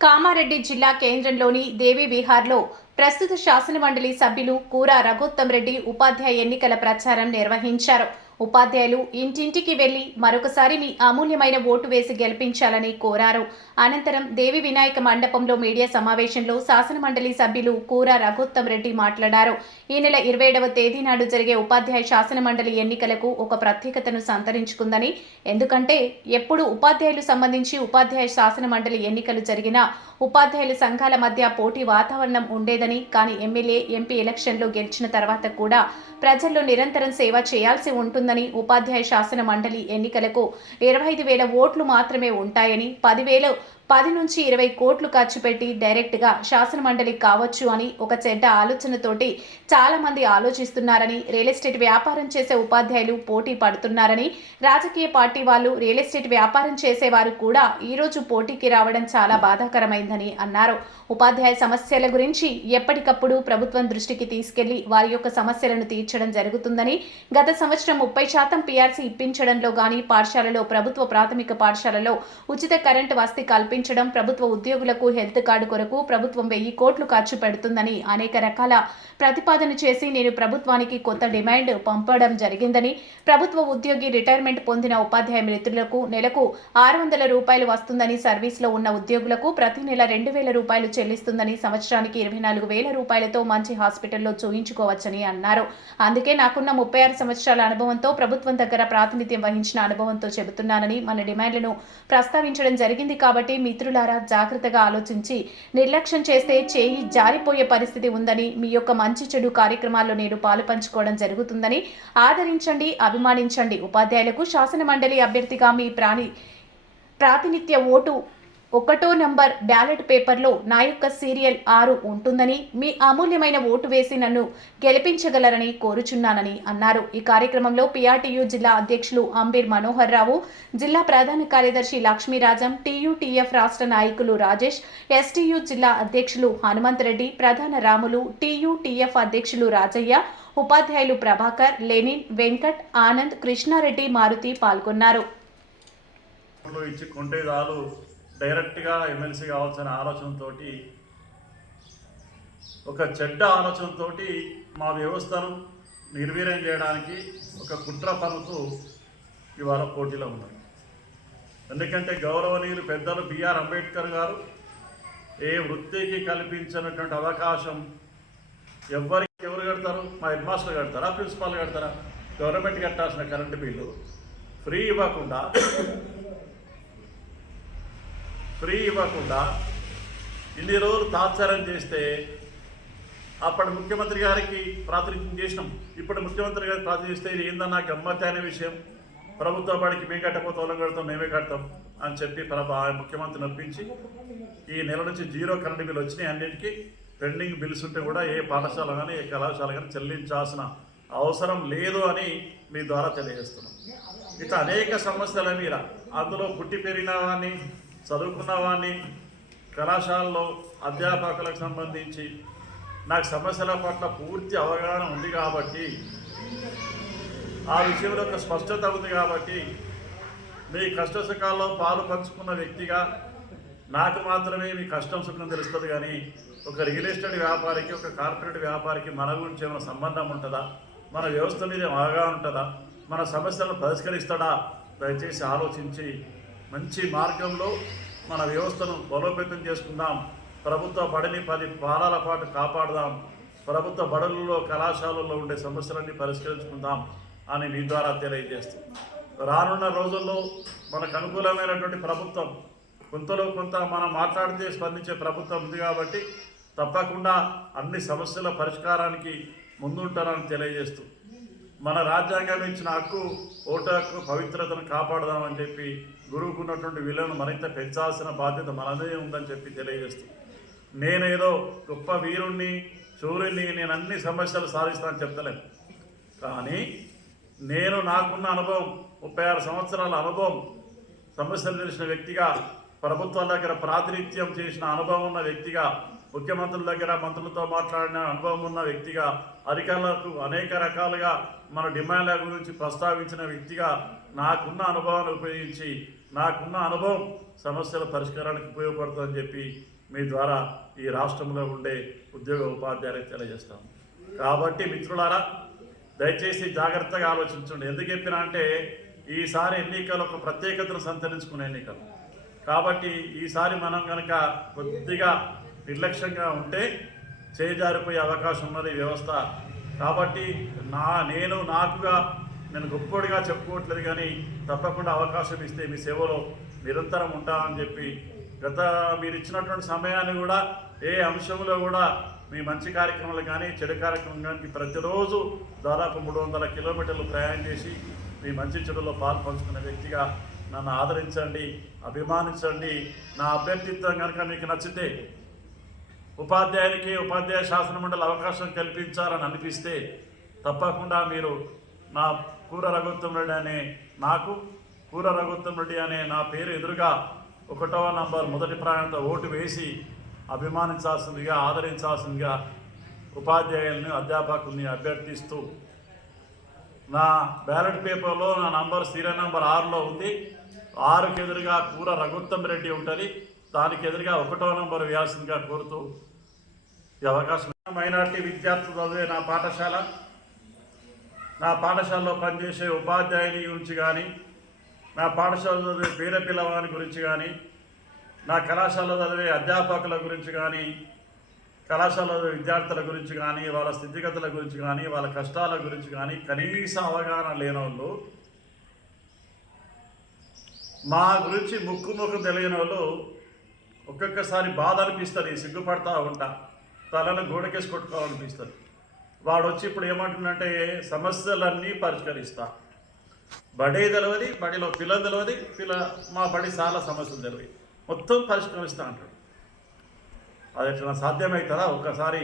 కామారెడ్డి జిల్లా కేంద్రంలోని దేవి విహార్లో ప్రస్తుత శాసనమండలి సభ్యులు కూర రఘోత్తమ్ రెడ్డి ఉపాధ్యాయ ఎన్నికల ప్రచారం నిర్వహించారు. ఉపాధ్యాయులు ఇంటింటికి వెళ్లి మరొకసారి మీ అమూల్యమైన ఓటు వేసి గెలిపించాలని కోరారు. అనంతరం దేవి వినాయక మండపంలో మీడియా సమావేశంలో శాసనమండలి సభ్యులు కూర రఘోత్తమ్ రెడ్డి మాట్లాడారు. ఈ నెల 27వ తేదీ నాడు జరిగే ఉపాధ్యాయ శాసనమండలి ఎన్నికలకు ఒక ప్రత్యేకతను సంతరించుకుందని, ఎందుకంటే ఎప్పుడు ఉపాధ్యాయులు సంబంధించి ఉపాధ్యాయ శాసనమండలి ఎన్నికలు జరిగినా ఉపాధ్యాయుల సంఘాల మధ్య పోటీ వాతావరణం ఉండేదని, కానీ ఎమ్మెల్యే ఎంపీ ఎలక్షన్లో గెలిచిన తర్వాత కూడా ప్రజల్లో నిరంతరం సేవ చేయాల్సి ఉంటుందని, ఉపాధ్యాయ శాసన మండలి ఎన్నికలకు 25,000 ఓట్లు మాత్రమే ఉంటాయని, 10 నుంచి 20 కోట్లు ఖర్చు పెట్టి డైరెక్ట్గా శాసన మండలి కావచ్చు అని ఒక చెడ్డ ఆలోచనతోటి చాలా మంది ఆలోచిస్తున్నారని, రియల్ ఎస్టేట్ వ్యాపారం చేసే ఉపాధ్యాయులు పోటీ పడుతున్నారని, రాజకీయ పార్టీ వాళ్ళు రియల్ ఎస్టేట్ వ్యాపారం చేసేవారు కూడా ఈరోజు పోటీకి రావడం చాలా బాధాకరమైందని అన్నారు. ఉపాధ్యాయ సమస్యల గురించి ఎప్పటికప్పుడు ప్రభుత్వం దృష్టికి తీసుకెళ్లి వారి యొక్క సమస్యలను తీర్చడం జరుగుతుందని, గత సంవత్సరం 30% పీఆర్సీ ఇప్పించడంలో గానీ, పాఠశాలలో ప్రభుత్వ ప్రాథమిక పాఠశాలలో ఉచిత కరెంటు వసతి కల్పించడం, ప్రభుత్వ ఉద్యోగులకు హెల్త్ కార్డు కొరకు ప్రభుత్వం 1000 కోట్లు ఖర్చు పెడుతుందని అనేక రకాల ప్రతిపాదన చేసి నేను ప్రభుత్వానికి కొత్త డిమాండ్ పంపడం జరిగిందని, ప్రభుత్వ ఉద్యోగి రిటైర్మెంట్ పొందిన ఉపాధ్యాయ మిత్రులకు నెలకు 600 రూపాయలు వస్తుందని, సర్వీస్లో ఉన్న ఉద్యోగులకు ప్రతి నెల 2,000 రూపాయలు చెల్లిస్తుందని, సంవత్సరానికి 24,000 రూపాయలతో మంచి హాస్పిటల్లో చూయించుకోవచ్చని అన్నారు. అందుకే నాకున్న 36 సంవత్సరాల అనుభవంతో, ప్రభుత్వం దగ్గర ప్రాతినిధ్యం వహించిన అనుభవంతో చెబుతున్నానని, మన డిమాండ్లను ప్రస్తావించడం జరిగింది. కాబట్టి మిత్రులారా, జాగ్రత్తగా ఆలోచించి నిర్లక్ష్యం చేస్తే చేయి జారిపోయే పరిస్థితి ఉందని, మీ యొక్క మంచి చెడు కార్యక్రమాల్లో నేను పాలు పంచుకోవడం జరుగుతుందని ఆదరించండి, అభిమానించండి. ఉపాధ్యాయులకు శాసన మండలి అభ్యర్థిగా మీ ప్రాతినిధ్య ఓటు 1వ నంబర్ బ్యాలెట్ పేపర్లో నా యొక్క సీరియల్ 6 ఉంటుందని, మీ అమూల్యమైన ఓటు వేసి నన్ను గెలిపించగలరని కోరుచున్నానని అన్నారు. ఈ కార్యక్రమంలో పిఆర్టీయూ జిల్లా అధ్యక్షులు అంబీర్ మనోహర్ రావు, జిల్లా ప్రధాన కార్యదర్శి లక్ష్మీరాజం, టీయూటీఎఫ్ రాష్ట్ర నాయకులు రాజేష్, ఎస్టీయూ జిల్లా అధ్యక్షులు హనుమంత్ రెడ్డి, ప్రధాన రాములు, టీయూటీఎఫ్ అధ్యక్షులు రాజయ్య, ఉపాధ్యాయులు ప్రభాకర్, లెనిన్, వెంకట్, ఆనంద్, కృష్ణారెడ్డి, మారుతి పాల్గొన్నారు. డైరెక్ట్గా ఎమ్మెల్సీ కావాల్సిన ఆలోచనతో, ఒక చెడ్డ ఆలోచనతో మా వ్యవస్థను నిర్వీర్యం చేయడానికి ఒక కుట్ర పన్నుతూ ఇవాళ పోటీలో ఉన్నారు. ఎందుకంటే గౌరవనీయులు పెద్దలు బిఆర్ అంబేద్కర్ గారు ఏ వృత్తికి కల్పించినటువంటి అవకాశం ఎవరు కడతారు? మా హెడ్ మాస్టర్ కడతారా? ప్రిన్సిపాల్ కడతారా? గవర్నమెంట్ కట్టాల్సిన కరెంటు బిల్లు ఫ్రీ ఇవ్వకుండా ఇన్ని రోజులు తాత్సారం చేస్తే అప్పటి ముఖ్యమంత్రి గారికి ప్రాతినిధ్యం చేసినాం. ఇప్పుడు ముఖ్యమంత్రి గారికి ప్రాతినిధ్యం చేస్తే ఇది ఏందన్నా గమ్మత్ అయిన విషయం, ప్రభుత్వ బడికి మేము కట్టకపోతే వాళ్ళం కడతాం, మేమే కడతాం అని చెప్పి ముఖ్యమంత్రిని ఒప్పించి ఈ నెల నుంచి 0 కరెంటు బిల్లు వచ్చినాయి. అన్నింటికి పెండింగ్ బిల్స్ ఉంటే కూడా ఏ పాఠశాల కానీ ఏ కళాశాల కానీ చెల్లించాల్సిన అవసరం లేదు అని మీ ద్వారా తెలియజేస్తున్నాం. ఇట్లా అనేక సమస్యల మీద, అందులో పుట్టి పెరిగిన వాడిని, చదువుకున్న వాడిని, కళాశాలలో అధ్యాపకులకు సంబంధించి నాకు సమస్యల పట్ల పూర్తి అవగాహన ఉంది కాబట్టి, ఆ విషయంలో ఒక స్పష్టత ఉంది కాబట్టి, మీ కష్ట సుఖాల్లో పాలు పంచుకున్న వ్యక్తిగా నాకు మాత్రమే మీ కష్టం సుఖం తెలుస్తుంది. కానీ ఒక రియల్ ఎస్టేట్ వ్యాపారికి, ఒక కార్పొరేట్ వ్యాపారికి మన గురించి ఏమైనా సంబంధం ఉంటుందా? మన వ్యవస్థ మీద అవగాహన ఉంటుందా? మన సమస్యలను పరిష్కరిస్తాడా? దయచేసి ఆలోచించి మంచి మార్గంలో మన వ్యవస్థను బలోపేతం చేసుకుందాం. ప్రభుత్వ బడిని 10 కాలాల పాటు కాపాడుదాం. ప్రభుత్వ బడులలో, కళాశాలల్లో ఉండే సమస్యలన్నీ పరిష్కరించుకుందాం అని మీ ద్వారా తెలియజేస్తాం. రానున్న రోజుల్లో మనకు అనుకూలమైనటువంటి ప్రభుత్వం, కొంతలో కొంత మనం మాట్లాడితే స్పందించే ప్రభుత్వం ఉంది కాబట్టి తప్పకుండా అన్ని సమస్యల పరిష్కారానికి ముందుంటారని తెలియజేస్తూ, మన రాజ్యాంగం ఇచ్చిన హక్కు, ఓటు హక్కు పవిత్రతను కాపాడదామని చెప్పి, గురువుకు ఉన్నటువంటి విలువను మరింత పెంచాల్సిన బాధ్యత మనదే ఉందని చెప్పి తెలియజేస్తూ, నేనేదో గొప్ప వీరుణ్ణి, శూరుణ్ణి, నేను అన్ని సమస్యలు సాధిస్తానని చెప్తలేను. కానీ నాకున్న అనుభవం, 36 సంవత్సరాల అనుభవం, సమస్యలు తెలిసిన వ్యక్తిగా, ప్రభుత్వం దగ్గర ప్రాతినిధ్యం చేసిన అనుభవం ఉన్న వ్యక్తిగా ముఖ్యమంత్రుల దగ్గర మంత్రులతో మాట్లాడిన అనుభవం ఉన్న వ్యక్తిగా, అధికారులకు అనేక రకాలుగా మన డిమాండ్ల గురించి ప్రస్తావించిన వ్యక్తిగా నాకున్న అనుభవాన్ని ఉపయోగించి నాకున్న అనుభవం సమస్యల పరిష్కారానికి ఉపయోగపడుతుందని చెప్పి మీ ద్వారా ఈ రాష్ట్రంలో ఉండే ఉద్యోగ ఉపాధ్యాయులకు తెలియజేస్తాం. కాబట్టి మిత్రులారా, దయచేసి జాగ్రత్తగా ఆలోచించండి. ఎందుకు చెప్పినా అంటే ఈసారి ఎన్నికలు ఒక ప్రత్యేకతను సంతరించుకునే ఎన్నికలు కాబట్టి ఈసారి మనం కనుక కొద్దిగా నిర్లక్ష్యంగా ఉంటే చేజారిపోయే అవకాశం ఉన్నది ఈ వ్యవస్థ. కాబట్టి నేను గొప్పడిగా చెప్పుకోవట్లేదు, కానీ తప్పకుండా అవకాశం ఇస్తే మీ సేవలో నిరంతరం ఉంటానని చెప్పి మీరు ఇచ్చినటువంటి సమయాన్ని కూడా ఏ అంశంలో కూడా మీ మంచి కార్యక్రమాలు కానీ చెడు కార్యక్రమం కానీ ప్రతిరోజు దాదాపు 300 కిలోమీటర్లు ప్రయాణం చేసి మీ మంచి చెడులో పంచుకునే వ్యక్తిగా నన్ను ఆదరించండి, అభిమానించండి. నా అభ్యర్థిత్వం కనుక మీకు నచ్చితే, ఉపాధ్యాయ శాసన మండలి అవకాశం కల్పించాలని అనిపిస్తే తప్పకుండా మీరు నా కూర రఘుత్తం రెడ్డి అనే నా పేరు ఎదురుగా 1వ నంబర్ మొదటి ప్రాయంతో ఓటు వేసి అభిమానించాల్సిందిగా, ఆదరించాల్సిందిగా ఉపాధ్యాయుల్ని, అధ్యాపకుల్ని అభ్యర్థిస్తూ నా బ్యాలెట్ పేపర్లో నా నంబర్ సీరియల్ నంబర్ 6లో ఉంది. 6కి ఎదురుగా కూర రఘుత్తం రెడ్డి ఉంటుంది, దానికి ఎదురుగా 1వ నంబర్ వేయాల్సిందిగా కోరుతూ ఈ అవకాశం. మైనార్టీ విద్యార్థులు చదివే నా పాఠశాలలో పనిచేసే ఉపాధ్యాయుని గురించి కానీ, నా పాఠశాలలో చదివే పేద పిల్లవాని గురించి కానీ, నా కళాశాలలో చదివే అధ్యాపకుల గురించి కానీ, కళాశాలలో విద్యార్థుల గురించి కానీ, వాళ్ళ స్థితిగతుల గురించి కానీ, వాళ్ళ కష్టాల గురించి కానీ కనీస అవగాహన లేని వాళ్ళు, మా గురించి ముక్కు తెలియని వాళ్ళు ఒక్కొక్కసారి బాధ అనిపిస్తుంది, సిగ్గుపడతా ఉంటా, తలను గోడకేసి కొట్టుకోవాలనిపిస్తుంది. వాడు వచ్చి ఇప్పుడు ఏమంటుందంటే సమస్యలన్నీ పరిష్కరిస్తా, బడి తెలియదు, బడిలో పిల్లలు తెలియదు, మా బడి చాలా సమస్యలు తెలియదు, మొత్తం పరిష్కరిస్తా అంటాడు. అది ఎట్లా సాధ్యమవుతుందా? ఒక్కసారి